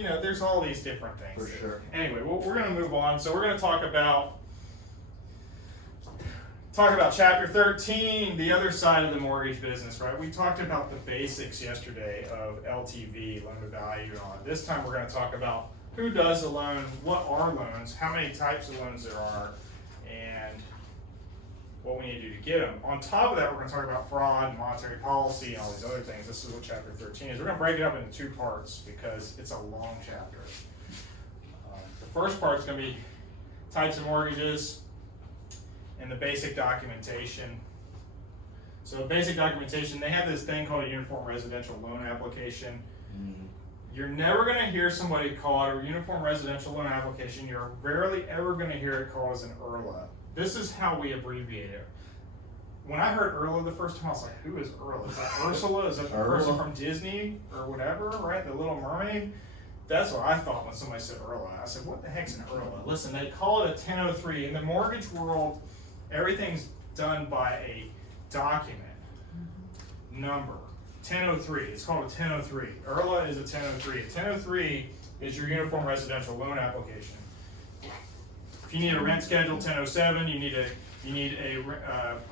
you know, there's all these different things. For sure. Anyway, we're going to move on. So we're going to talk about Chapter 13, the other side of the mortgage business, right? We talked about the basics yesterday of LTV, loan to value, and all that. This time we're going to talk about who does a loan, what are loans, how many types of loans there are, and what we need to do to get them. On top of that, we're going to talk about fraud, monetary policy, and all these other things. This is what Chapter 13 is. We're going to break it up into two parts because it's a long chapter. The first part is going to be types of mortgages and the basic documentation. So basic documentation, they have this thing called a uniform residential loan application. You're never going to hear somebody call it a uniform residential loan application. You're rarely ever going to hear it called as an IRLA. This is how we abbreviate it. When I heard IRLA the first time, I was like, who is IRLA? Is that Ursula? Is that the person from Disney or whatever, right? The Little Mermaid? That's what I thought when somebody said IRLA. I said, what the heck's an IRLA? Listen, they call it a 1003. In the mortgage world, everything's done by a document number. 1003. It's called a 1003. IRLA is a 1003. A 1003 is your uniform residential loan application. If you need a rent schedule, 1007. You need a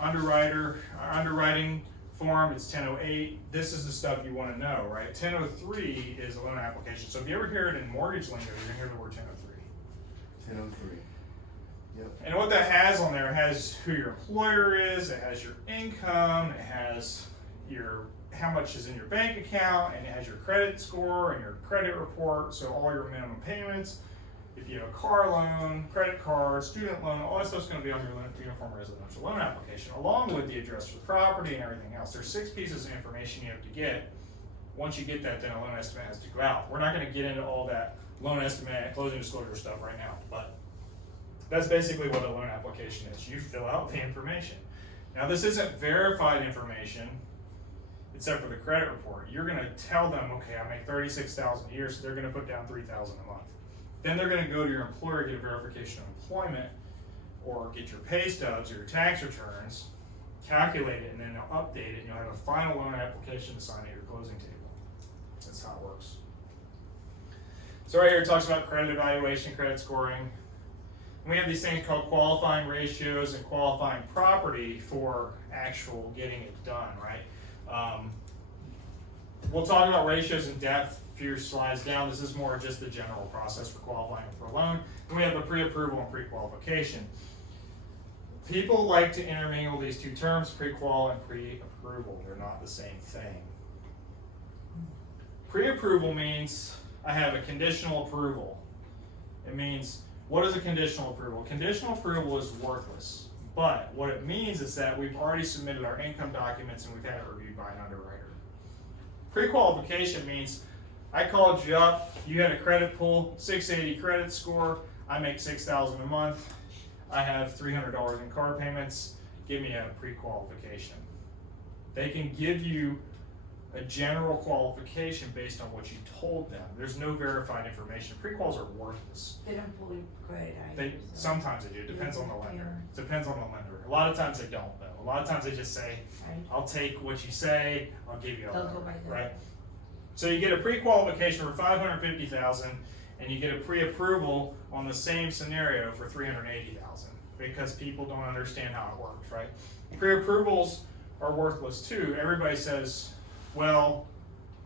underwriting form. It's 1008. This is the stuff you want to know, right? 1003 is a loan application. So if you ever hear it in mortgage lingo, you're gonna hear the word 1003. 1003. Yep. And what that has on there, it has who your employer is, it has your income, it has how much is in your bank account, and it has your credit score and your credit report, so all your minimum payments. If you have a car loan, credit card, student loan, all that stuff's going to be on your uniform residential loan application, along with the address for the property and everything else. There's 6 pieces of information you have to get. Once you get that, then a loan estimate has to go out. We're not going to get into all that loan estimate, closing disclosure stuff right now, but that's basically what a loan application is. You fill out the information. Now, this isn't verified information, except for the credit report. You're going to tell them, okay, I make $36,000 a year, so they're going to put down $3,000 a month. Then they're going to go to your employer, get a verification of employment, or get your pay stubs or your tax returns, calculate it, and then they'll update it, and you'll have a final loan application to sign at your closing table. That's how it works. So right here it talks about credit evaluation, credit scoring. And we have these things called qualifying ratios and qualifying property for actual getting it done, right? We'll talk about ratios in depth a few slides down. This is more just the general process for qualifying for a loan. And we have a pre-approval and pre-qualification. People like to intermingle these two terms, pre-qual and pre-approval. They're not the same thing. Pre-approval means I have a conditional approval. It means, what is a conditional approval? Conditional approval is worthless. But what it means is that we've already submitted our income documents and we've had it reviewed by an underwriter. Pre-qualification means I called you up, you had a credit pull, 680 credit score, I make $6,000 a month, I have $300 in car payments, give me a pre-qualification. They can give you a general qualification based on what you told them. There's no verified information. Pre-quals are worthless. They don't fully grade either. Sometimes they do. It depends on the lender. Depends on the lender. A lot of times they don't, though. A lot of times they just say, I'll take what you say, I'll give you a loan, right? So you get a pre-qualification for $550,000, and you get a pre-approval on the same scenario for $380,000 because people don't understand how it works, right? Pre-approvals are worthless too. Everybody says, well,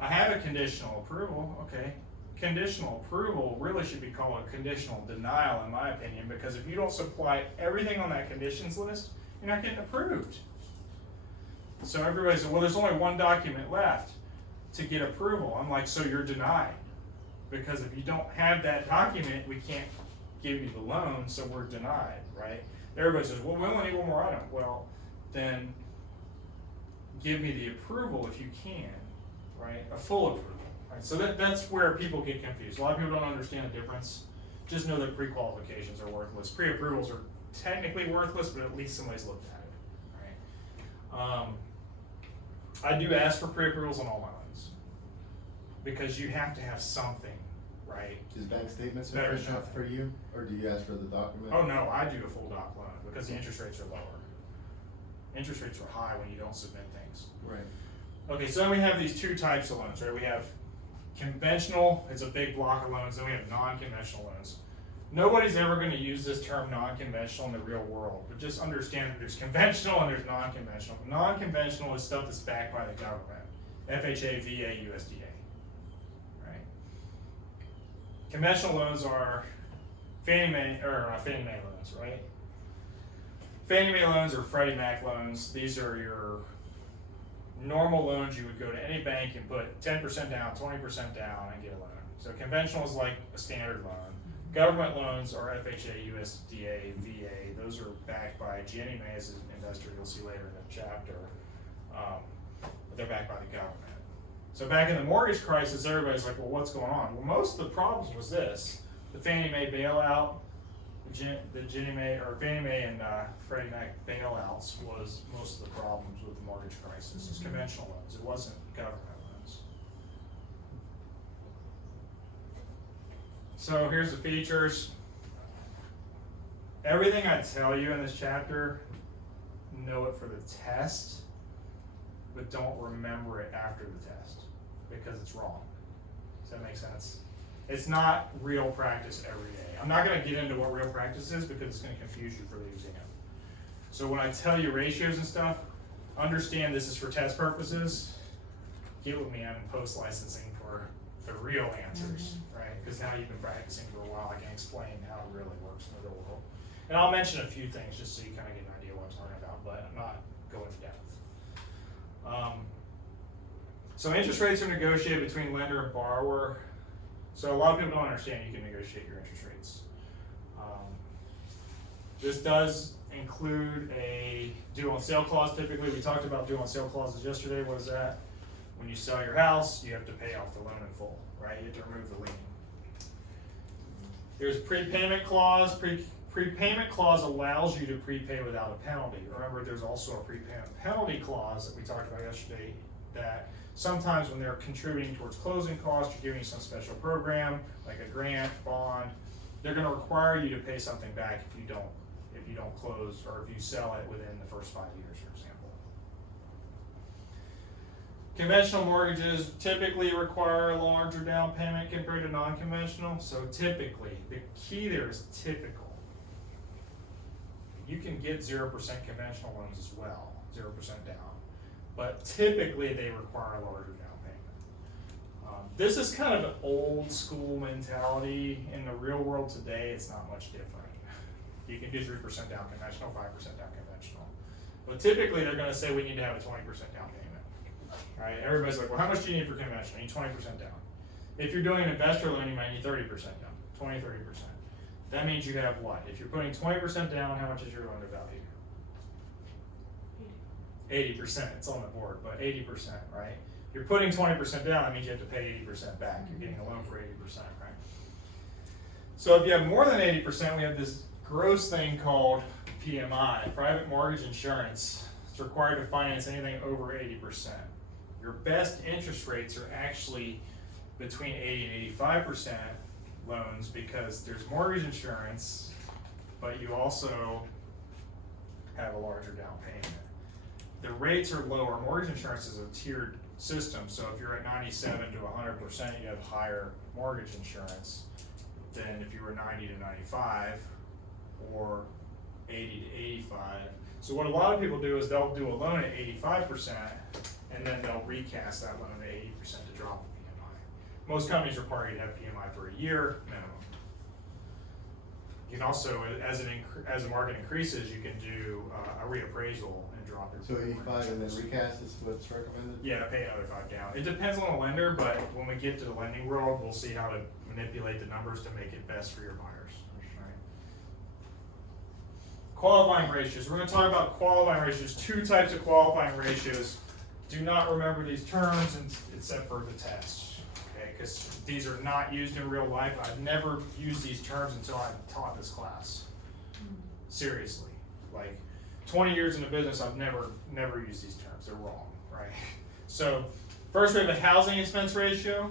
I have a conditional approval. Okay, conditional approval really should be called a conditional denial in my opinion, because if you don't supply everything on that conditions list, you're not getting approved. So everybody said, well, there's only one document left to get approval. I'm like, so you're denied, because if you don't have that document, we can't give you the loan, so we're denied, right? Everybody says, well, we only need one more item. Well, then give me the approval if you can, right? A full approval, right? So that's where people get confused. A lot of people don't understand the difference. Just know that pre-qualifications are worthless. Pre-approvals are technically worthless, but at least somebody's looked at it, right? I do ask for pre-approvals on all my loans because you have to have something, right? Is bank statements Better sufficient nothing. for you, or do you ask for the document? Oh no, I do a full doc loan because the interest rates are lower. Interest rates are high when you don't submit things. Right. Okay, so then we have these two types of loans, right? We have Conventional is a big block of loans, then we have non-conventional loans. Nobody's ever going to use this term non-conventional in the real world, but just understand that there's conventional and there's non-conventional. Non-conventional is stuff that's backed by the government, FHA, VA, USDA, right? Conventional loans are Fannie Mae loans, right? Fannie Mae loans or Freddie Mac loans. These are your normal loans. You would go to any bank and put 10% down, 20% down, and get a loan. So conventional is like a standard loan. Government loans are FHA, USDA, VA. Those are backed by Ginnie Mae as an investor. You'll see later in the chapter. But they're backed by the government. So back in the mortgage crisis, everybody's like, well, what's going on? Well, most of the problems was this. The Fannie Mae bailout, the Ginnie Mae, or Fannie Mae and Freddie Mac bailouts was most of the problems with the mortgage crisis. It's conventional loans. It wasn't government loans. So here's the features. Everything I tell you in this chapter, know it for the test, but don't remember it after the test because it's wrong. Does that make sense? It's not real practice every day. I'm not going to get into what real practice is because it's going to confuse you for the exam. So when I tell you ratios and stuff, understand this is for test purposes. Get with me on post-licensing for the real answers, right? Because now you've been practicing for a while, I can explain how it really works in the real world. And I'll mention a few things just so you kind of get an idea what I'm talking about, but I'm not going to depth. So interest rates are negotiated between lender and borrower. So a lot of people don't understand you can negotiate your interest rates. This does include a due on sale clause. Typically, we talked about due on sale clauses yesterday. What is that? When you sell your house, you have to pay off the loan in full, right? You have to remove the lien. There's a prepayment clause. Prepayment clause allows you to prepay without a penalty. Remember, there's also a prepayment penalty clause that we talked about yesterday that sometimes when they're contributing towards closing costs, you're giving some special program, like a grant, bond, they're gonna require you to pay something back if you don't close or if you sell it within the first 5 years, for example. Conventional mortgages typically require a larger down payment compared to non-conventional. So typically, the key there is typical. You can get 0% conventional loans as well, 0% down. But typically they require a larger down payment. This is kind of an old school mentality. In the real world today, it's not much different. You can do 3% down conventional, 5% down conventional. But typically they're gonna say we need to have a 20% down payment. Right? Everybody's like, well, how much do you need for conventional? You need 20% down. If you're doing an investor loan, you might need 30% down, 20, 30%. That means you have what? If you're putting 20% down, how much is your loan to value? 80%, it's on the board, but 80%, right? You're putting 20% down, that means you have to pay 80% back. You're getting a loan for 80%, right? So if you have more than 80%, we have this gross thing called PMI, private mortgage insurance. It's required to finance anything over 80%. Your best interest rates are actually between 80 and 85% loans because there's mortgage insurance, but you also have a larger down payment. The rates are lower. Mortgage insurance is a tiered system, so if you're at 97 to 100%, you have higher mortgage insurance than if you were 90 to 95 or 80 to 85. So what a lot of people do is they'll do a loan at 85% and then they'll recast that loan to 80% to drop the PMI. Most companies require you to have PMI for a year minimum. You can also, as the market increases, you can do a reappraisal and drop your. So 85 and then recast is what's recommended? Yeah, pay another 5 down. It depends on the lender, but when we get to the lending world, we'll see how to manipulate the numbers to make it best for your buyers. Right? Qualifying ratios. We're going to talk about qualifying ratios. 2 types of qualifying ratios. Do not remember these terms except for the test. Because these are not used in real life. I've never used these terms until I taught this class. Seriously. Like 20 years in the business, I've never used these terms. They're wrong, right? So first we have a housing expense ratio.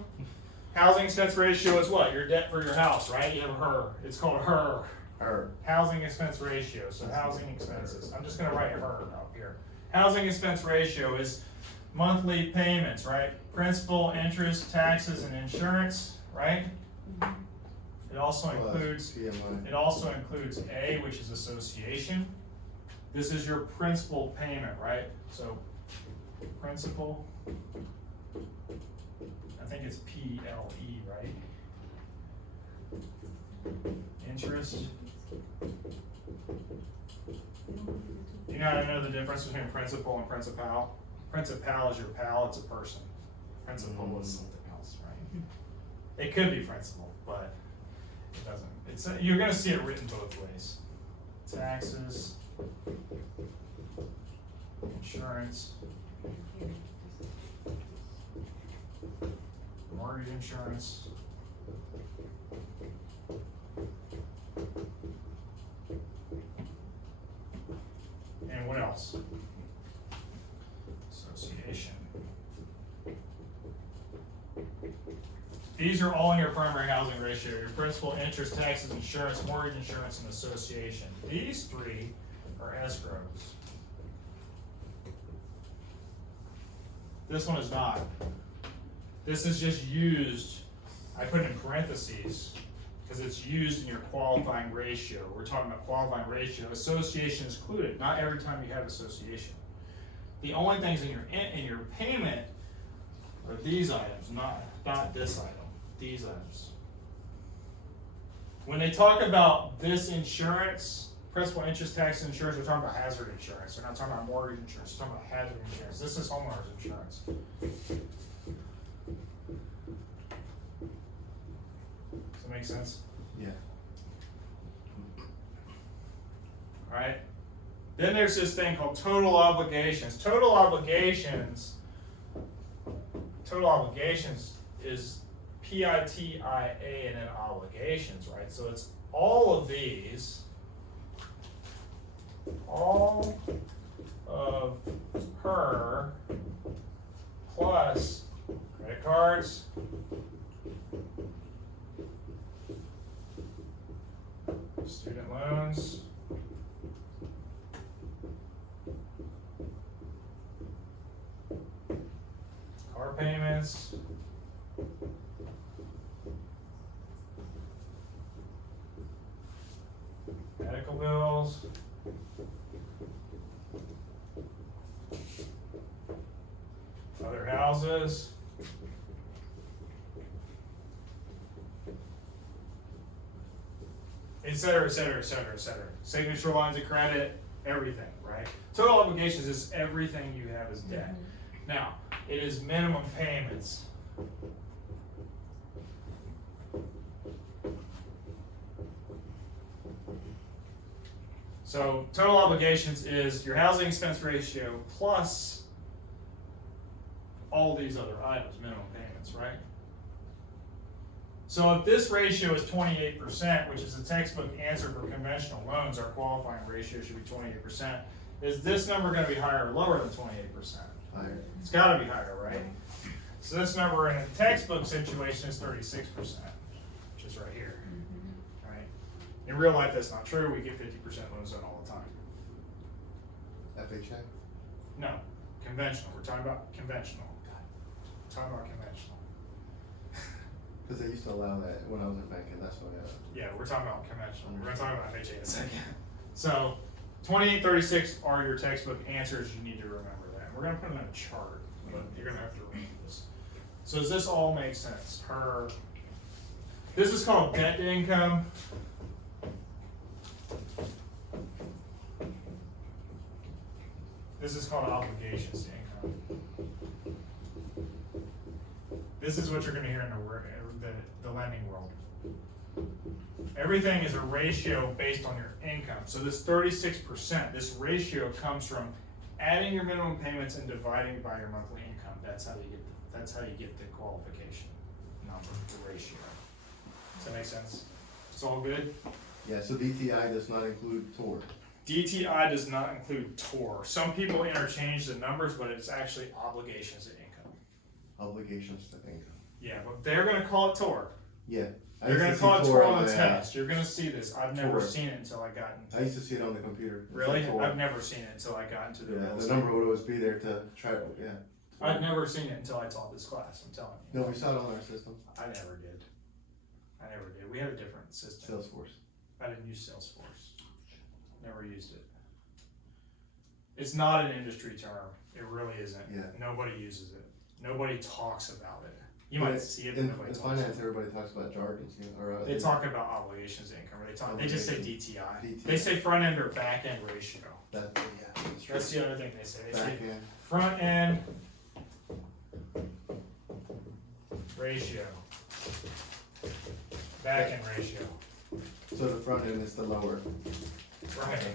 Housing expense ratio is what? Your debt for your house, right? You have a HER. It's called HER. HER. Housing expense ratio. So housing expenses. I'm just going to write HER up here. Housing expense ratio is monthly payments, right? Principal, interest, taxes, and insurance, right? It also includes, PMI. it also includes A, which is association. This is your principal payment, right? So, principal, I think it's PLE, right? Interest. You know how to know the difference between principal and principal? Principal is your pal, it's a person. Principal is something else, right? It could be principal, but it doesn't. It's, you're gonna see it written both ways. Taxes, insurance, mortgage insurance. And what else? Association. These are all in your primary housing ratio, your principal, interest, taxes, insurance, mortgage insurance, and association. These three are escrows. This one is not. This is just used, I put it in parentheses, because it's used in your qualifying ratio. We're talking about qualifying ratio. Association is included, not every time you have association. The only things in your payment are these items, not this item, these items. When they talk about this insurance, principal, interest, tax, and insurance, we're talking about hazard insurance. We're not talking about mortgage insurance, we're talking about hazard insurance. This is homeowner's insurance. Does that make sense? Yeah. Alright? Then there's this thing called total obligations. Total obligations is PITIA and then obligations, right? So it's all of these, all of her plus credit cards, student loans, car payments, medical bills, other houses, et cetera, et cetera, et cetera, et cetera. Signature lines of credit, everything, right? Total obligations is everything you have as debt. Now, it is minimum payments. So total obligations is your housing expense ratio plus all these other items, minimum payments, right? So if this ratio is 28%, which is a textbook answer for conventional loans, our qualifying ratio should be 28%. Is this number gonna be higher or lower than 28%? Higher. It's gotta be higher, right? So this number in a textbook situation is 36%, which is right here, right? In real life, that's not true. We get 50% loans done all the time. FHA? No, conventional. We're talking about conventional. We're talking about conventional. Because they used to allow that when I was in banking, that's why. Yeah, we're talking about conventional. We're gonna talk about FHA in a second. So 28, 36 are your textbook answers. You need to remember that. We're gonna put them in a chart, but you're gonna have to remember this. So does this all make sense? This is called debt to income. This is called obligations to income. This is what you're gonna hear in the lending world. Everything is a ratio based on your income. So this 36%, this ratio comes from adding your minimum payments and dividing by your monthly income. That's how you get the qualification number, the ratio. Does that make sense? It's all good? Yeah, so DTI does not include TOR. DTI does not include TOR. Some people interchange the numbers, but it's actually obligations to income. Obligations to income. Yeah, but they're gonna call it TOR. Yeah. I They're used gonna to call it see TOR TOR on the the, test. You're gonna see this. I've never TOR. seen it until I got I into. used to see it on the computer. It Really? said TOR. I've never seen it until I got into the Yeah, real the estate. number would always be there to try, yeah. I've never seen it until I taught this class, I'm telling you. No, we saw it on our system, I never did. We had a different system. Salesforce. I didn't use Salesforce. Never used it. It's not an industry term. It really isn't. Yeah. Nobody uses it. Nobody talks about it. You But might see it, but In nobody talks finance, about it. everybody talks about jargon, or. They talk about obligations to income, or they just say DTI. DTI. They say front end or back end ratio. That, yeah, that's true. That's the other thing they say. They say Back end, front end ratio. Back end ratio. so the front end is the lower. Right.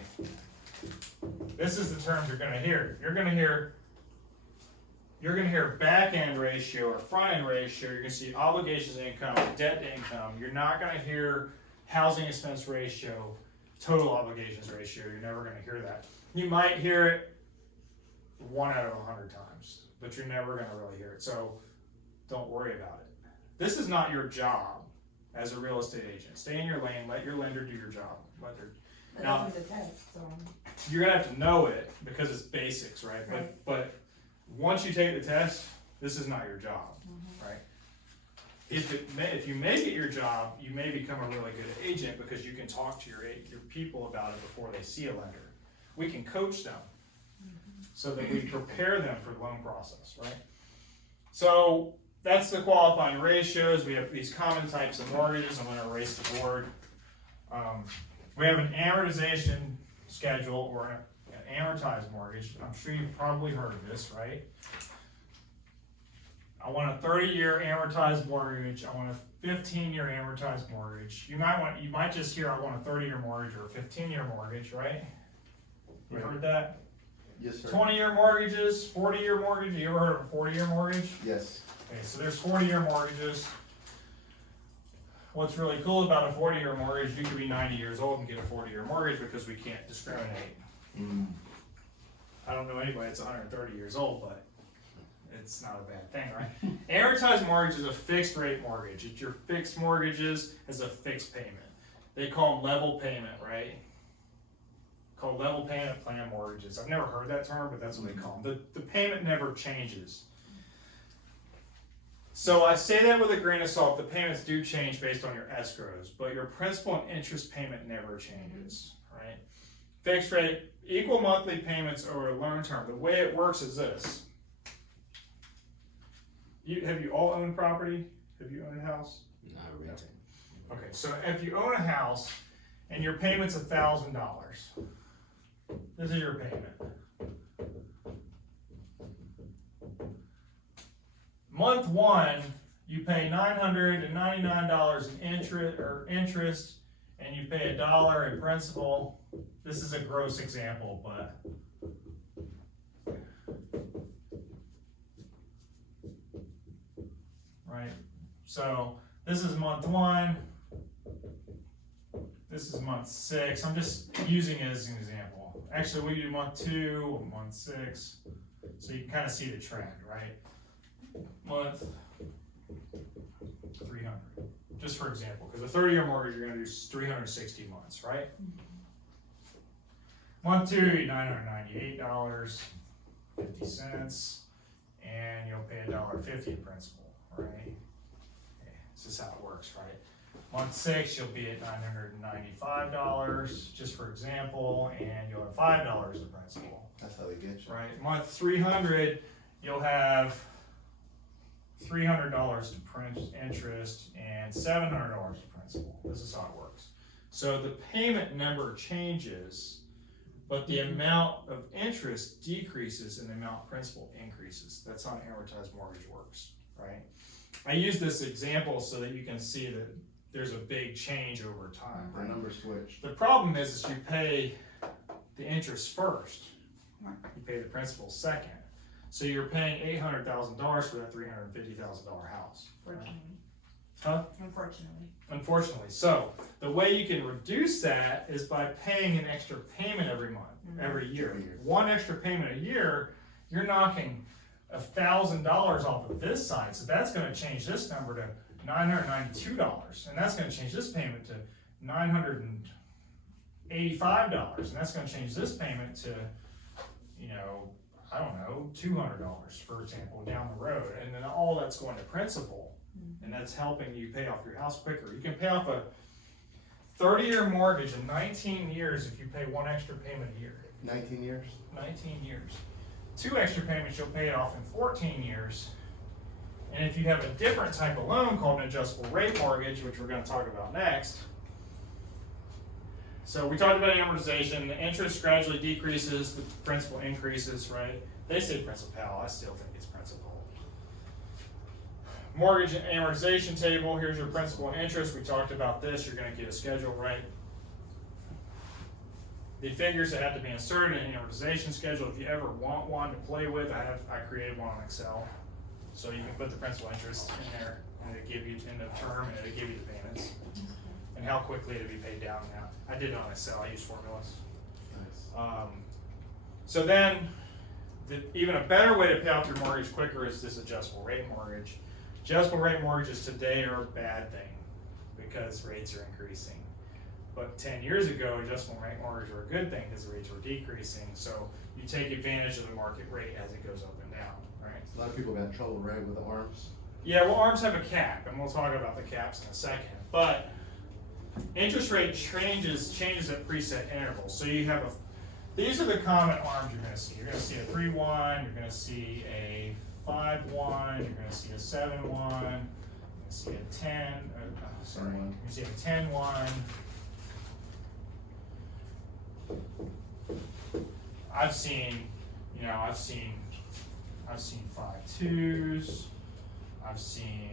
This is the terms you're gonna hear. You're gonna hear back end ratio or front end ratio. You're gonna see obligations to income, debt to income. You're not gonna hear housing expense ratio, total obligations ratio. You're never gonna hear that. You might hear it 1 out of 100 times, but you're never gonna really hear it. So don't worry about it. This is not your job as a real estate agent. Stay in your lane. Let your lender do your job. But Now- this is a test, so. You're gonna have to know it because it's basics, right? Right. But once you take the test, this is not your job, right? If you make it your job, you may become a really good agent because you can talk to your people about it before they see a lender. We can coach them so that we prepare them for the loan process, right? So that's the qualifying ratios. We have these common types of mortgages. I'm gonna erase the board. We have an amortization schedule or an amortized mortgage. I'm sure you've probably heard of this, right? I want a 30-year amortized mortgage. I want a 15-year amortized mortgage. You might just hear I want a 30-year mortgage or a 15-year mortgage, right? You heard that? Yes, sir. 20-year mortgages, 40-year mortgage. You ever heard of a 40-year mortgage? Yes. Okay, so there's 40-year mortgages. What's really cool about a 40-year mortgage, you could be 90 years old and get a 40-year mortgage because we can't discriminate. I don't know anybody that's 130 years old, but it's not a bad thing, right? Amortized mortgage is a fixed rate mortgage. It's your fixed mortgages as a fixed payment. They call them level payment, right? Called level payment plan mortgages. I've never heard that term, but that's what they call them. The payment never changes. So I say that with a grain of salt. The payments do change based on your escrows, but your principal and interest payment never changes, right? Fixed rate, equal monthly payments over a loan term. The way it works is this. Have you all owned property? Have you owned a house? Not renting. Okay, so if you own a house and your payment's $1,000, this is your payment. Month one, you pay $999 in interest, and you pay $1 in principal. This is a gross example, but right. So this is month one. This is month 6. I'm just using it as an example. Actually, we do month 2, month 6, so you can kind of see the trend, right? Month 300, just for example, because a 30-year mortgage you're going to do 360 months, right? Month 2, $998.50, and you'll pay $1.50 in principal, right? Okay, this is how it works, right? Month 6, you'll be at $995, just for example, and you'll have $5 in principal. That's how they get you. Right, month 300, you'll have $300 to interest and $700 to principal. This is how it works. So the payment never changes, but the amount of interest decreases and the amount of principal increases. That's how an amortized mortgage works, right? I use this example so that you can see that there's a big change over time. The numbers switch. The problem is you pay the interest first, you pay the principal second. So you're paying $800,000 for that $350,000 house. Unfortunately. Huh? Unfortunately. So the way you can reduce that is by paying an extra payment every month, every year. One extra payment a year, you're knocking $1,000 off of this side. So that's going to change this number to $992, and that's going to change this payment to $985, and that's going to change this payment to, I don't know, $200, for example, down the road, and then all that's going to principal, and that's helping you pay off your house quicker. You can pay off a 30-year mortgage in 19 years if you pay one extra payment a year. 19 years? 19 years. 2 extra payments, you'll pay it off in 14 years. And if you have a different type of loan called an adjustable rate mortgage, which we're going to talk about next. So we talked about amortization. The interest gradually decreases, the principal increases, right? They say principal, I still think it's principal. Mortgage and amortization table, here's your principal and interest. We talked about this, you're going to get a schedule, right? The figures that have to be inserted in an amortization schedule, if you ever want one to play with, I created one on Excel. So you can put the principal interest in there, and it'll give you in the term, and it'll give you the payments. And how quickly it'll be paid down now. I did it on Excel, I use formulas. Nice. So then, even a better way to pay off your mortgage quicker is this adjustable rate mortgage. Adjustable rate mortgages today are a bad thing because rates are increasing. But 10 years ago, adjustable rate mortgages were a good thing because the rates were decreasing. So you take advantage of the market rate as it goes up and down, right? A lot of people got in trouble, right, with the arms. Yeah, well, ARMs have a cap, and we'll talk about the caps in a second. But interest rate changes at preset intervals. So you have these are the common ARMs you're going to see. You're going to see a 3-1, you're going to see a 5-1, you're going to see a 7-1, you're going to see a 10, sorry, you're going to see a 10-1. I've seen 5-2s. I've seen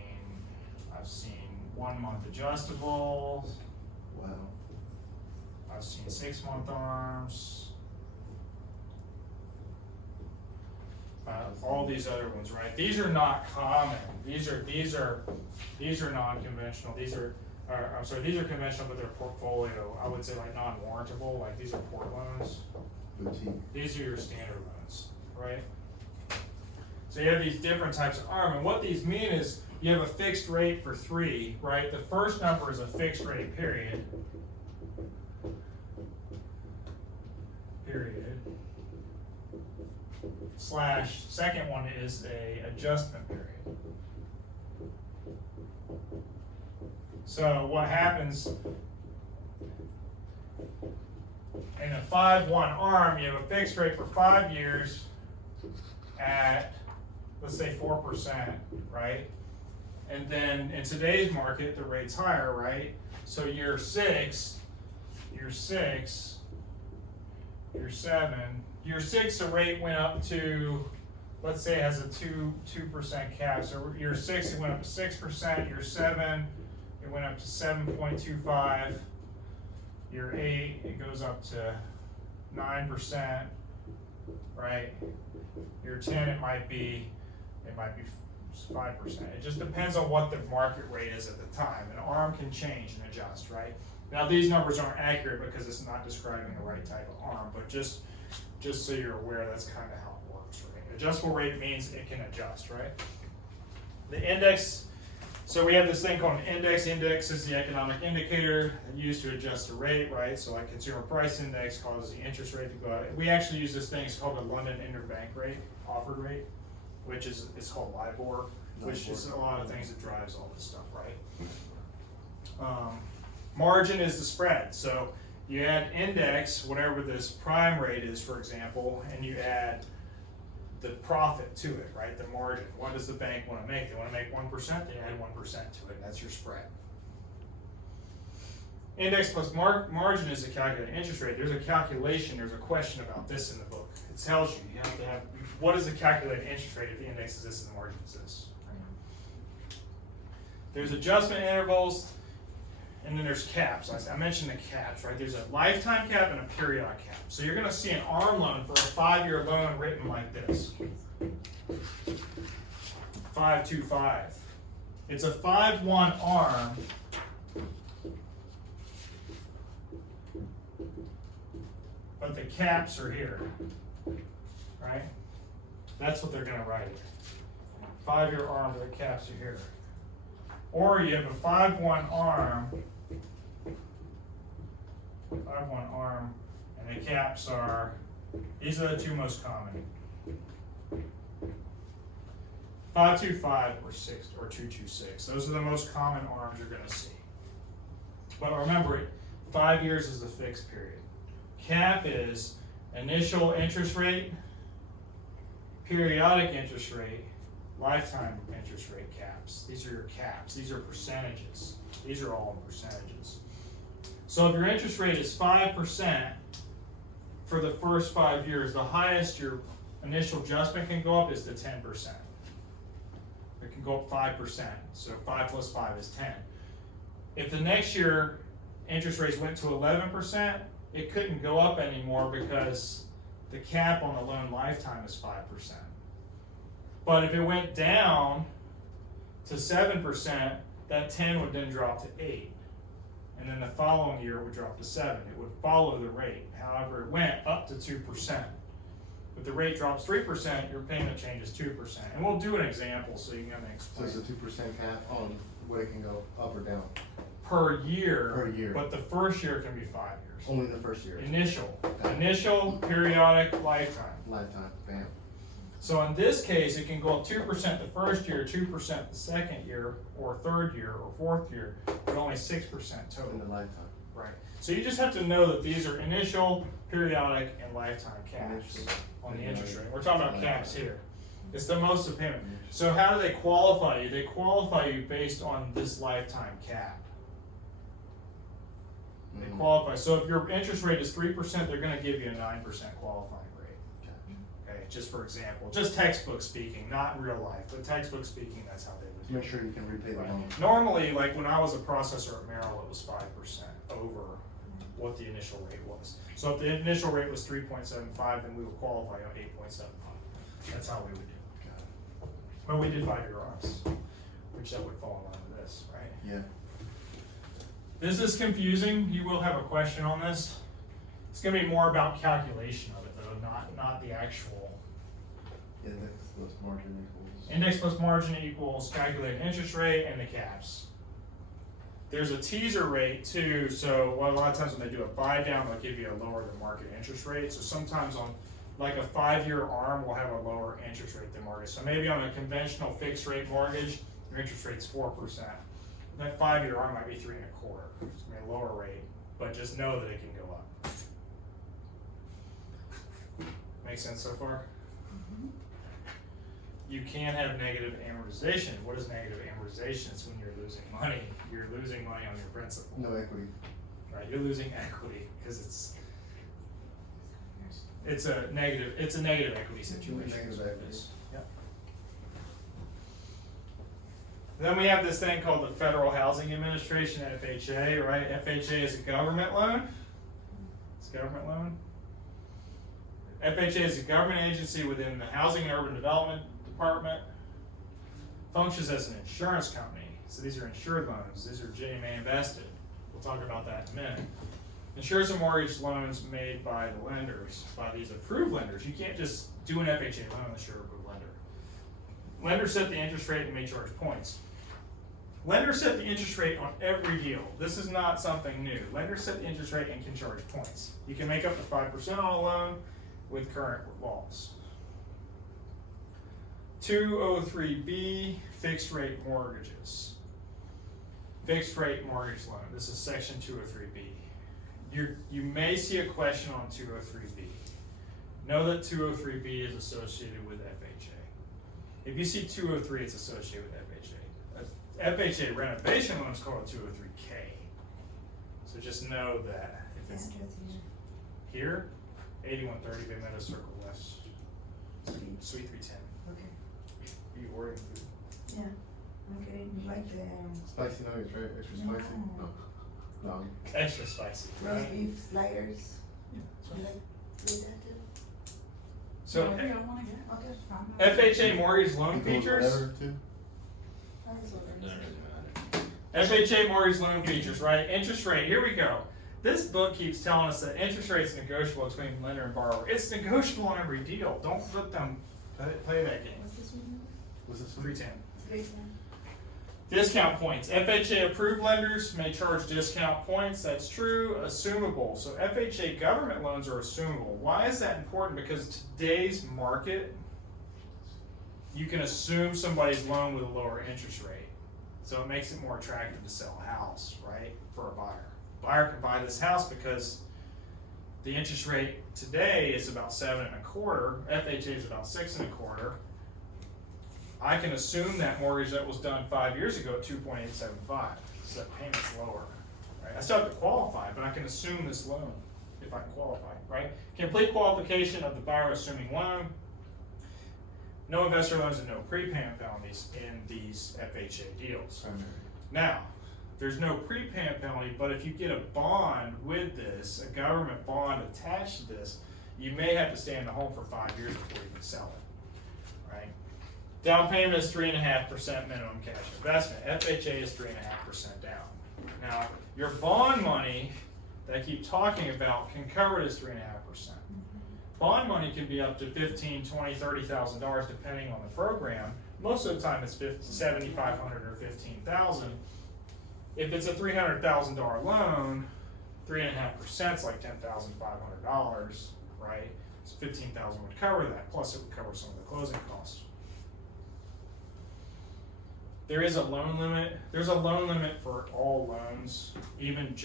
1 month adjustables. Wow. I've seen 6-month arms. All these other ones, right? These are not common. These are non-conventional. These are conventional, but they're portfolio. I would say like non-warrantable. Like these are port loans. Boutique. These are your standard loans, right? So you have these different types of ARM, and what these mean is you have a fixed rate for 3, right? The first number is a fixed rate period. Slash, second one is a adjustment period. So what happens in a 5-1 ARM, you have a fixed rate for 5 years at, let's say 4%, right? And then in today's market, the rate's higher, right? So year 6, year 7, year 6, the rate went up to, let's say it has a 2% cap. So year 6, it went up to 6%. Year 7, it went up to 7.25. Year 8, it goes up to 9%, right? Year 10, it might be 5%. It just depends on what the market rate is at the time. An ARM can change and adjust, right? Now these numbers aren't accurate because it's not describing the right type of ARM, but just so you're aware, that's kind of how it works, right? Adjustable rate means it can adjust, right? The index, so we have this thing called an index. Index is the economic indicator used to adjust the rate, right? So like consumer price index causes the interest rate to go out. We actually use this thing, it's called the London interbank rate, offered rate, which is, it's called LIBOR, which is a lot of things that drives all this stuff, right? Margin is the spread. So you add index, whatever this prime rate is, for example, and you add the profit to it, right? The margin. What does the bank want to make? They want to make 1%, they add 1% to it, and that's your spread. Index plus margin is a calculated interest rate. There's a calculation, there's a question about this in the book. It tells you, you have to have, what is the calculated interest rate if the index is this and the margin is this? There's adjustment intervals, and then there's caps. I mentioned the caps, right? There's a lifetime cap and a periodic cap. So you're going to see an ARM loan for a 5-year loan written like this. 525. It's a 5-1 ARM. But the caps are here, right? That's what they're going to write it. 5-year ARM, but the caps are here. Or you have a 5-1 ARM, and the caps are, these are the two most common. 525 or 226. Those are the most common arms you're gonna see. But remember it, 5 years is the fixed period. Cap is initial interest rate, periodic interest rate, lifetime interest rate caps. These are your caps. These are percentages. These are all in percentages. So if your interest rate is 5% for the first 5 years, the highest your initial adjustment can go up is to 10%. It can go up 5%. So 5 plus 5 is 10. If the next year interest rates went to 11%, it couldn't go up anymore because the cap on the loan lifetime is 5%. But if it went down to 7%, that 10 would then drop to 8. And then the following year it would drop to 7. It would follow the rate. However, it went up to 2%. If the rate drops 3%, your payment changes 2%. And we'll do an example so you can So explain. it's a 2% cap on what it can go up or down, Per year. Per year. But the first year can be 5 years. only the first year, Initial, periodic, lifetime. lifetime, bam. So in this case, it can go up 2% the first year, 2% the second year, or third year, or fourth year, but only 6% In total. the lifetime. Right. So you just have to know that these are initial, periodic, and lifetime caps Initial, on the periodic, interest rate. We're talking about caps lifetime. here. It's the most of payment. So how do they qualify you? They qualify you based on this lifetime cap. They Mhm. qualify. So if your interest rate is 3%, they're gonna give you a 9% qualifying rate. Gotcha. Okay, just for example, just textbook speaking, not real life, but textbook speaking, that's how they would do Make it. sure you can repay the Right. loan. Normally, like when I was a processor at Merrill, it was 5% over what the initial rate was. So if the initial rate was 3.75, then we would qualify on 8.75. That's how we would do it. Got it. But we did 5-year arms, which that would fall in line with this, right? Yeah. This is confusing. You will have a question on this. It's gonna be more about calculation of it though, not the actual. Index plus margin equals. Index plus margin equals calculated interest rate and the caps. There's a teaser rate too, so a lot of times when they do a buy down, they'll give you a lower than market interest rate. So sometimes on like a 5-year arm will have a lower interest rate than mortgage. So maybe on a conventional fixed rate mortgage, your interest rate's 4%. That 5-year arm might be 3.25. It's gonna be a lower rate, but just know that it can go up. Make sense so far? You can have negative amortization. What is negative amortization? It's when you're losing money. You're losing money on your principal. No equity. Right, you're losing equity because it's a negative equity situation. Negative is what it equity. is. Yep. Then we have this thing called the Federal Housing Administration, FHA, right? FHA is a government loan. It's a government loan. FHA is a government agency within the Housing and Urban Development Department. Functions as an insurance company. So these are insured loans. These are Ginnie Mae invested. We'll talk about that in a minute. Insures and mortgage loans made by the lenders, by these approved lenders. You can't just do an FHA loan unless you're an approved lender. Lenders set the interest rate and may charge points. Lenders set the interest rate on every deal. This is not something new. Lenders set the interest rate and can charge points. You can make up to 5% on a loan with current laws. 203B, fixed rate mortgages. Fixed rate mortgage loan. This is section 203B. You may see a question on 203B. Know that 203B is associated with FHA. If you see 203, it's associated with FHA. FHA renovation loan is called a 203K. So just know that if it's here, 8130 Bay Meadows Circle West, Suite 310. Okay, Are you ordering food? yeah, okay, like the Spicy nuggets, right? Extra spicy? No. No. Extra spicy. roast Right? beef sliders, Yeah, so- you like that too? So Okay, it's fine. FHA mortgage loan Equals features. whatever, too. That is what it is. FHA mortgage loan features, right? Interest rate, here we go. This book keeps telling us that interest rate is negotiable between lender and borrower. It's negotiable on every deal. Don't let them play that game. What's this one? What's this one? 310. 310. Discount points. FHA approved lenders may charge discount points. That's true. Assumable. So FHA government loans are assumable. Why is that important? Because today's market, you can assume somebody's loan with a lower interest rate. So it makes it more attractive to sell a house, right, for a buyer. Buyer can buy this house because the interest rate today is about 7.25%. FHA is about 6.25%. I can assume that mortgage that was done 5 years ago at 2.875, so that payment's lower. Right? I still have to qualify, but I can assume this loan if I qualify. Right? Complete qualification of the buyer assuming loan. No investor loans and no prepayment penalties in these FHA deals. Primary. Now, there's no prepayment penalty, but if you get a bond with this, a government bond attached to this, you may have to stay in the home for 5 years before you can sell it. Right? Down payment is 3.5% minimum cash investment. FHA is 3.5% down. Now, your bond money that I keep talking about can cover this 3.5%. Bond money can be up to $15,000, $20,000, $30,000 depending on the program. Most of the time it's $7,500 or $15,000. If it's a $300,000 loan, 3.5% is like $10,500, right? So $15,000 would cover that. Plus it would cover some of the closing costs. There is a loan limit. There's a loan limit for all loans, even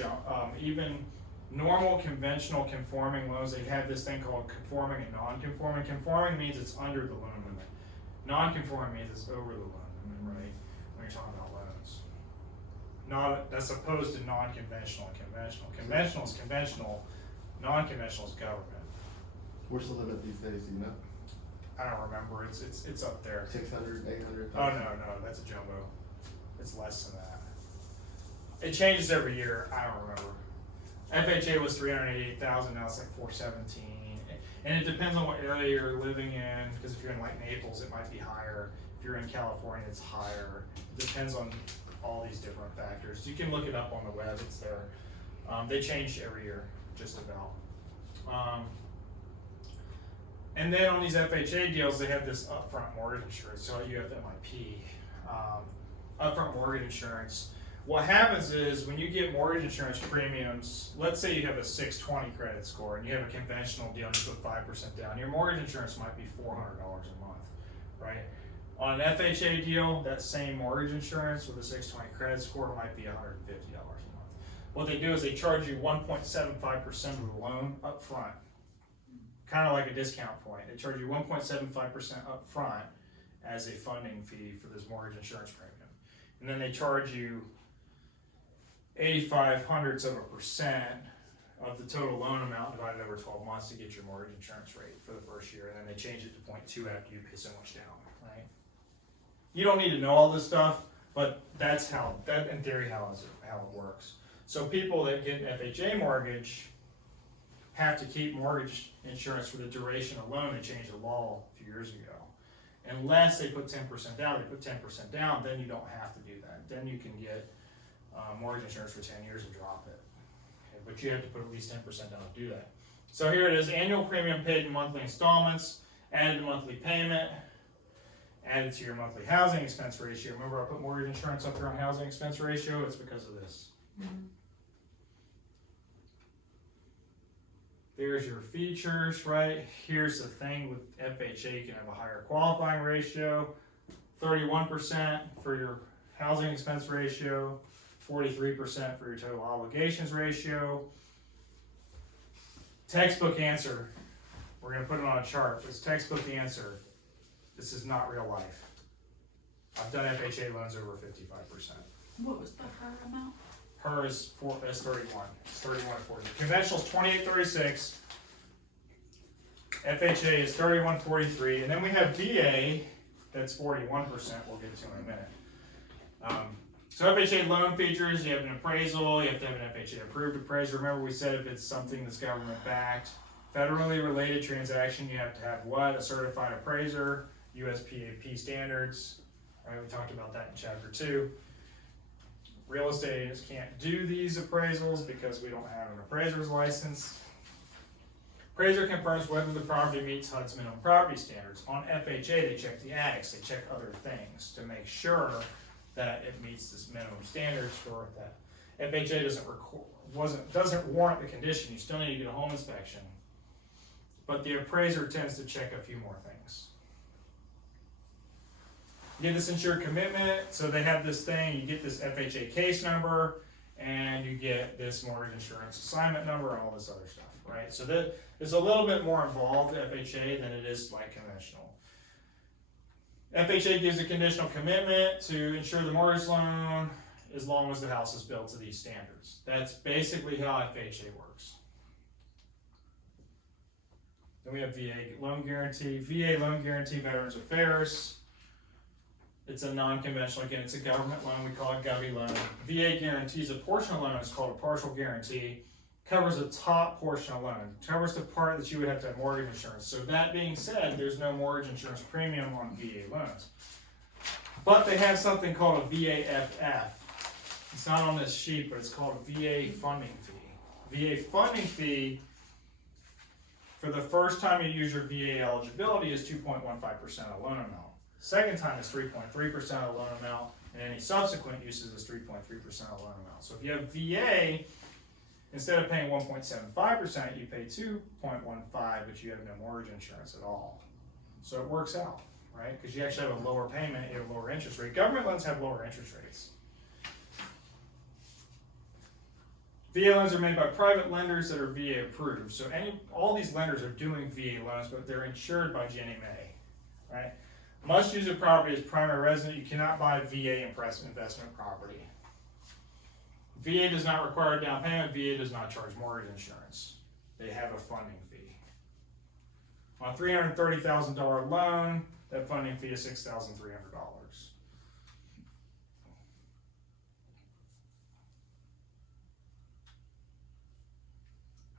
normal, conventional, conforming loans. They have this thing called conforming and non-conforming. Conforming means it's under the loan limit. Non-conforming means it's over the loan limit, right? When you're talking about loans. That's opposed to non-conventional and conventional. Conventional is conventional. Non-conventional is government. Where's the limit these days, do you know? I don't remember. It's up there. 600, 800? Oh no, that's a jumbo. It's less than that. It changes every year. I don't remember. FHA was 388,000. Now it's like 417, and it depends on what area you're living in. Because if you're in like Naples, it might be higher. If you're in California, it's higher. It depends on all these different factors. You can look it up on the web. It's there. They change every year, just about. And then on these FHA deals, they have this upfront mortgage insurance, so UFMIP, upfront mortgage insurance. What happens is when you get mortgage insurance premiums, let's say you have a 620 credit score and you have a conventional deal and you put 5% down, your mortgage insurance might be $400 a month, right? On an FHA deal, that same mortgage insurance with a 620 credit score might be $150 a month. What they do is they charge you 1.75% of the loan up front. Kind of like a discount point. They charge you 1.75% up front as a funding fee for this mortgage insurance premium. And then they charge you 0.85% of the total loan amount divided over 12 months to get your mortgage insurance rate for the first year. And then they change it to 0.2 after you pay so much down, right? You don't need to know all this stuff, but that's in theory how it works. So people that get an FHA mortgage have to keep mortgage insurance for the duration of loan. They changed the law a few years ago. Unless they put 10% down, they put 10% down, then you don't have to do that. Then you can get mortgage insurance for 10 years and drop it. Okay, but you have to put at least 10% down to do that. So here it is, annual premium paid in monthly installments, added to monthly payment, added to your monthly housing expense ratio. Remember I put mortgage insurance up there on housing expense ratio? It's because of this. Mm-hmm. There's your features, right? Here's the thing with FHA, you can have a higher qualifying ratio, 31% for your housing expense ratio, 43% for your total obligations ratio. Textbook answer, we're gonna put it on a chart, it's textbook answer. This is not real life. I've done FHA loans over 55%. What was the her amount? Her is 31. It's 31.40. Conventional is 28.36. FHA is 31.43, and then we have VA that's 41%. We'll get to in a minute. So FHA loan features: you have an appraisal. You have to have an FHA approved appraisal. Remember, we said if it's something that's government backed, federally related transaction, you have to have what? A certified appraiser, USPAP standards. Right? We talked about that in chapter 2. Real estate agents can't do these appraisals because we don't have an appraiser's license. Appraiser confirms whether the property meets HUD's minimum property standards. On FHA, they check the addicts, they check other things to make sure that it meets this minimum standards for that. FHA doesn't warrant the condition. You still need to get a home inspection. But the appraiser tends to check a few more things. You get this insured commitment, so they have this thing, you get this FHA case number, and you get this mortgage insurance assignment number and all this other stuff, right? So that it's a little bit more involved, FHA, than it is like conventional. FHA gives a conditional commitment to insure the mortgage loan as long as the house is built to these standards. That's basically how FHA works. Then we have VA loan guarantee. VA loan guarantee, Veterans Affairs. It's a non-conventional, again, it's a government loan, we call it Govy loan. VA guarantees a portion of loan, it's called a partial guarantee, covers the top portion of loan, covers the part that you would have to have mortgage insurance. So that being said, there's no mortgage insurance premium on VA loans. But they have something called a VAFF. It's not on this sheet, but it's called a VA funding fee. VA funding fee, for the first time you use your VA eligibility, is 2.15% of loan amount. Second time is 3.3% of the loan amount, and any subsequent uses is 3.3% of the loan amount. So if you have VA, instead of paying 1.75%, you pay 2.15%, but you have no mortgage insurance at all. So it works out, right? Because you actually have a lower payment, you have a lower interest rate. Government loans have lower interest rates. VA loans are made by private lenders that are VA approved. So all these lenders are doing VA loans, but they're insured by Ginnie Mae, right? Must use a property as primary resident. You cannot buy VA investment property. VA does not require a down payment. VA does not charge mortgage insurance. They have a funding fee. On a $330,000 loan, that funding fee is $6,300.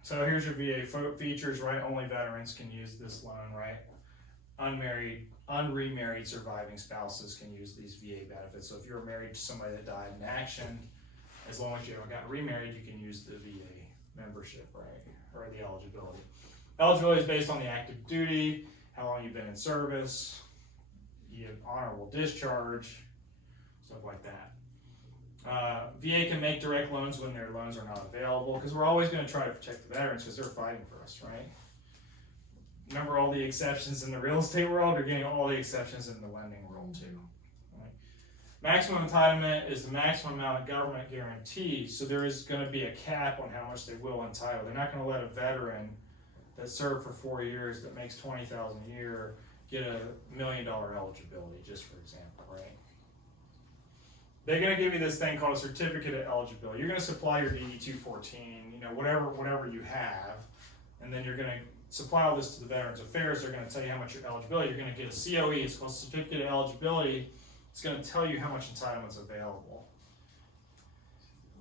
So here's your VA features, right? Only veterans can use this loan, right? Unremarried surviving spouses can use these VA benefits. So if you're married to somebody that died in action, as long as you haven't got remarried, you can use the VA membership, right? Or the eligibility. Eligibility is based on the active duty, how long you've been in service, you have honorable discharge, stuff like that. VA can make direct loans when their loans are not available, because we're always going to try to protect the veterans because they're fighting for us, right? Remember all the exceptions in the real estate world? You're getting all the exceptions in the lending world too. Right? Maximum entitlement is the maximum amount of government guarantee, so there is going to be a cap on how much they will entitle. They're not going to let a veteran that served for 4 years that makes $20,000 a year get a $1 million eligibility, just for example, right? They're going to give you this thing called a certificate of eligibility. You're going to supply your DD 214, whatever you have, and then you're going to supply all this to the Veterans Affairs. They're going to tell you how much your eligibility. You're going to get a COE. It's called Certificate of Eligibility. It's going to tell you how much entitlement's available.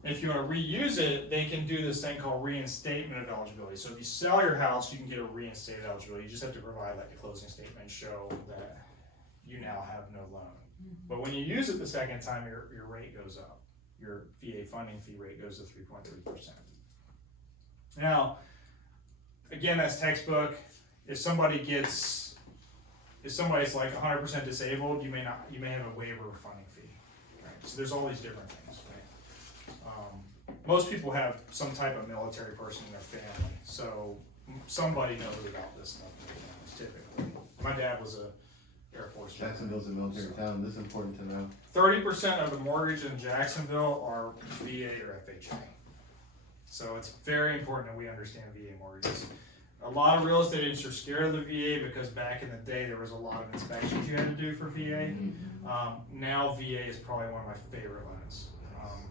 If you want to reuse it, they can do this thing called Reinstatement of Eligibility. So if you sell your house, you can get a reinstated eligibility. You just have to provide like a closing statement and show that you now have no loan. But when you use it the second time, your rate goes up. Your VA funding fee rate goes to 3.3%. Now, again, that's textbook. If somebody's like 100% disabled, you may have a waiver of funding fee. Right? So there's all these different things. Right? Most people have some type of military person in their family, so somebody knows about this stuff in their families typically. My dad was a Air Force. Jacksonville's a military town. This is important to know. 30% of the mortgage in Jacksonville are VA or FHA. So it's very important that we understand VA mortgages. A lot of real estate agents are scared of the VA because back in the day there was a lot of inspections you had to do for VA. Now VA is probably one of my favorite loans.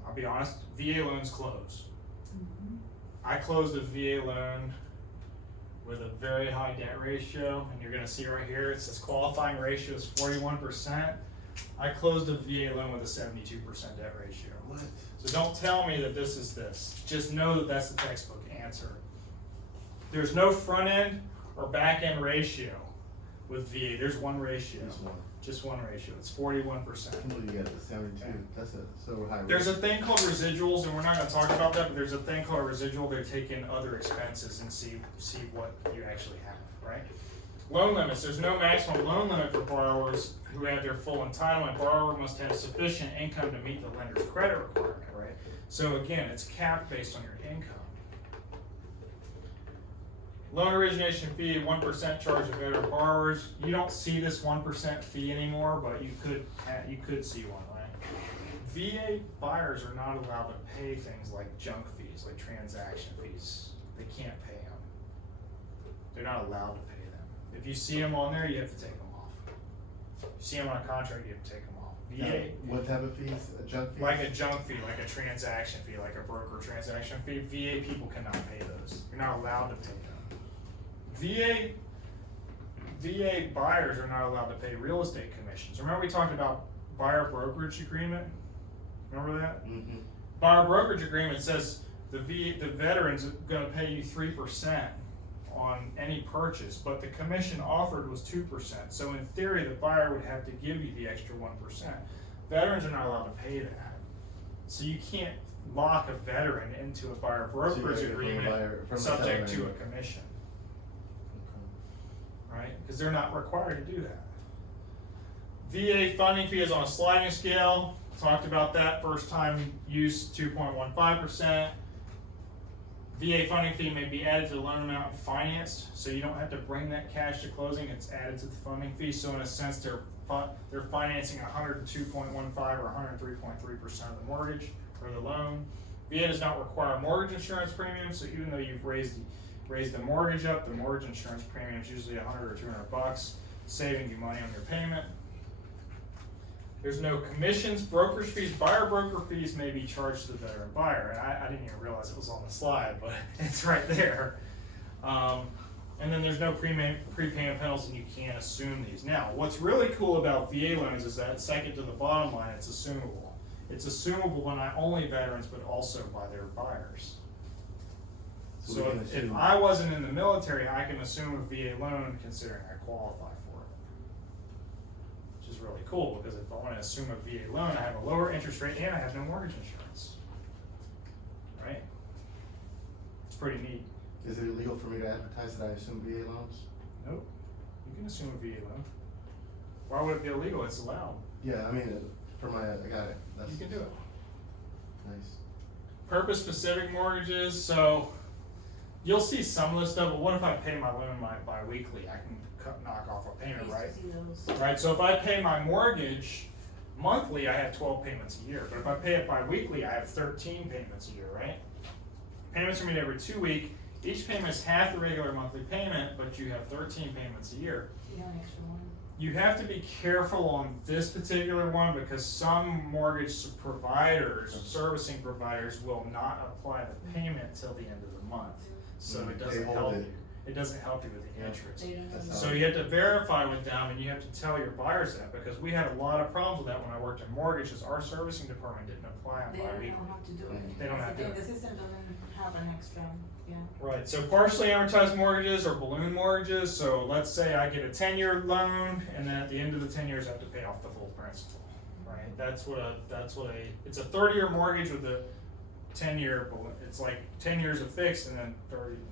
I'll be honest, VA loans close. I closed a VA loan with a very high debt ratio, and you're going to see right here it says qualifying ratio is 41%. I closed a VA loan with a 72% debt ratio. What? So don't tell me that this is this. Just know that that's the textbook answer. There's no front end or back end ratio with VA. There's one ratio. Just one ratio. It's 41%. You got the 72. That's so high. There's a thing called residuals, and we're not going to talk about that, but there's a thing called a residual. They take in other expenses and see what you actually have, right? Loan limits. There's no maximum loan limit for borrowers who have their full entitlement. Borrower must have sufficient income to meet the lender's credit requirement, right? So again, it's capped based on your income. Loan origination fee, 1% charge to veteran borrowers. You don't see this 1% fee anymore, but you could see one, right? VA buyers are not allowed to pay things like junk fees, like transaction fees. They can't pay them. They're not allowed to pay them. If you see them on there, you have to take them off. If you see them on a contract, you have to take them off. VA, What type of fees? A junk fee? like a junk fee, like a transaction fee, like a broker transaction fee, VA people cannot pay those. You're not allowed to pay them. VA buyers are not allowed to pay real estate commissions. Remember we talked about buyer brokerage agreement? Remember that? Mm-hmm. Buyer brokerage agreement says the veteran's gonna pay you 3% on any purchase, but the commission offered was 2%. So in theory, the buyer would have to give you the extra 1%. Veterans are not allowed to pay that. So you can't lock a veteran into a buyer brokerage agreement subject to a commission, right? Because they're not required to do that. VA funding fee is on a sliding scale. Talked about that. First time use 2.15%. VA funding fee may be added to the loan amount and financed, so you don't have to bring that cash to closing. It's added to the funding fee. So in a sense, they're financing 102.15 or 103.3% of the mortgage or the loan. VA does not require mortgage insurance premiums, so even though you've raised the mortgage up, the mortgage insurance premium is usually $100 or $200, saving you money on your payment. There's no commissions, brokerage fees. Buyer broker fees may be charged to the veteran buyer, and I didn't even realize it was on the slide, but it's right there. And then there's no prepayment penalties, and you can't assume these. Now, what's really cool about VA loans is that second to the bottom line, it's assumable. It's assumable by not only veterans, but also by their buyers. So if I wasn't in the military, I can assume a VA loan considering I qualify for it. Which is really cool, because if I want to assume a VA loan, I have a lower interest rate and I have no mortgage insurance. Right? It's pretty neat. Is it illegal for me to advertise that I assume VA loans? Nope. You can assume a VA loan. Why would it be illegal? It's allowed. Yeah, I mean, I got it. You can do it. Nice. Purpose specific mortgages, so you'll see some of this stuff, but what if I pay my loan bi-weekly? I can knock off a payment, right? Right, so if I pay my mortgage monthly, I have 12 payments a year, but if I pay it bi-weekly, I have 13 payments a year, right? Payments are made every 2 weeks. Each payment is half the regular monthly payment, but you have 13 payments a year. You got an extra one. You have to be careful on this particular one because some mortgage providers, servicing providers, will not apply the payment till the end of the month. So it doesn't help you. It doesn't help you with the interest. So you have to verify with them, and you have to tell your buyers that, because we had a lot of problems with that when I worked in mortgages. Our servicing department didn't apply on They bi-weekly. don't have to do it. They don't have to do it. The system doesn't have an extra, yeah. Right, so partially amortized mortgages or balloon mortgages, so let's say I get a 10-year loan, and then at the end of the 10 years I have to pay off the full principal, right? It's a 30-year mortgage with a 10-year balloon. It's like 10 years of fixed, and then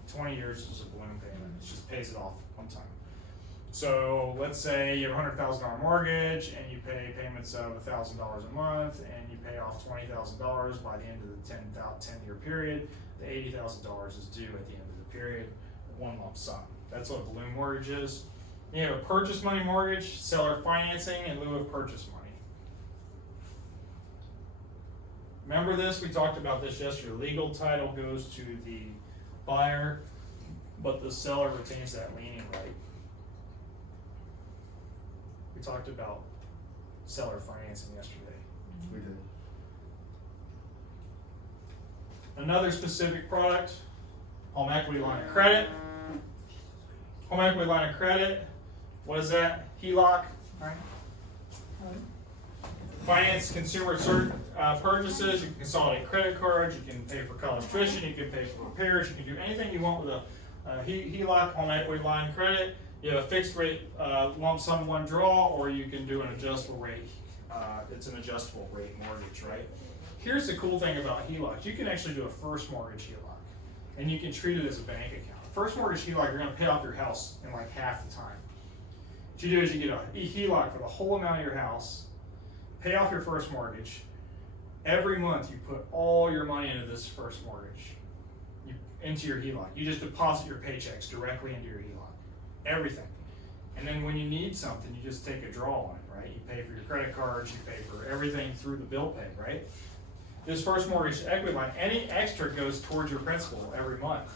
20 years is a balloon payment. It just pays it off one time. So let's say you have a $100,000 mortgage, and you pay payments of $1,000 a month, and you pay off $20,000 by the end of the 10-year period. The $80,000 is due at the end of the period, one lump sum. That's what a balloon mortgage is. You have a purchase money mortgage, seller financing in lieu of purchase money. Remember this? We talked about this yesterday. Legal title goes to the buyer, but the seller retains that liening right. We talked about seller financing yesterday. We did. Another specific product, home equity line of credit. Home equity line of credit, what is that? Heloc, right? Finance consumer purchases. You can consolidate credit cards, you can pay for college tuition, you can pay for repairs, you can do anything you want with a HELOC, home equity line of credit. You have a fixed rate lump sum one draw, or you can do an adjustable rate. It's an adjustable rate mortgage, right? Here's the cool thing about HELOCs. You can actually do a first mortgage HELOC, and you can treat it as a bank account. First mortgage HELOC, you're going to pay off your house in like half the time. What you do is you get a HELOC for the whole amount of your house, pay off your first mortgage. Every month you put all your money into this first mortgage. into your Heloc. You just deposit your paychecks directly into your Heloc, everything. And then when you need something, you just take a draw on it, right? You pay for your credit cards, you pay for everything through the bill pay, right? This first mortgage equity line, any extra goes towards your principal every month.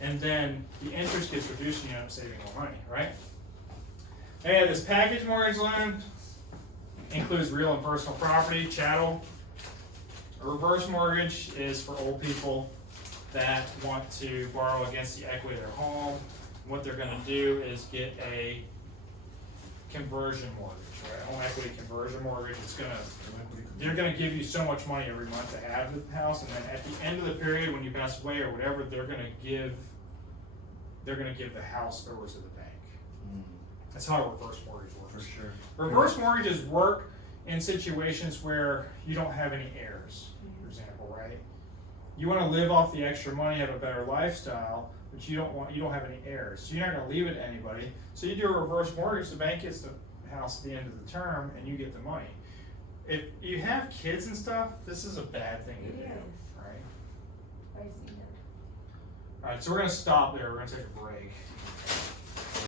And then the interest gets reduced and you end up saving more money, right? Hey, this package mortgage loan includes real and personal property, chattel. A reverse mortgage is for old people that want to borrow against the equity of their home. What they're gonna do is get a conversion mortgage, right? Home equity conversion mortgage. They're gonna give you so much money every month to have the house, and then at the end of the period, when you pass away or whatever, they're gonna give the house over to the bank. That's how a reverse mortgage works. For sure. Reverse mortgages work in situations where you don't have any heirs, for example, right? You wanna live off the extra money, have a better lifestyle, but you don't have any heirs, so you're not gonna leave it to anybody. So you do a reverse mortgage, the bank gets the house at the end of the term, and you get the money. If you have kids and stuff, this is a bad thing to do, It is. right? Crazy. Alright, so we're gonna stop there, we're gonna take a break.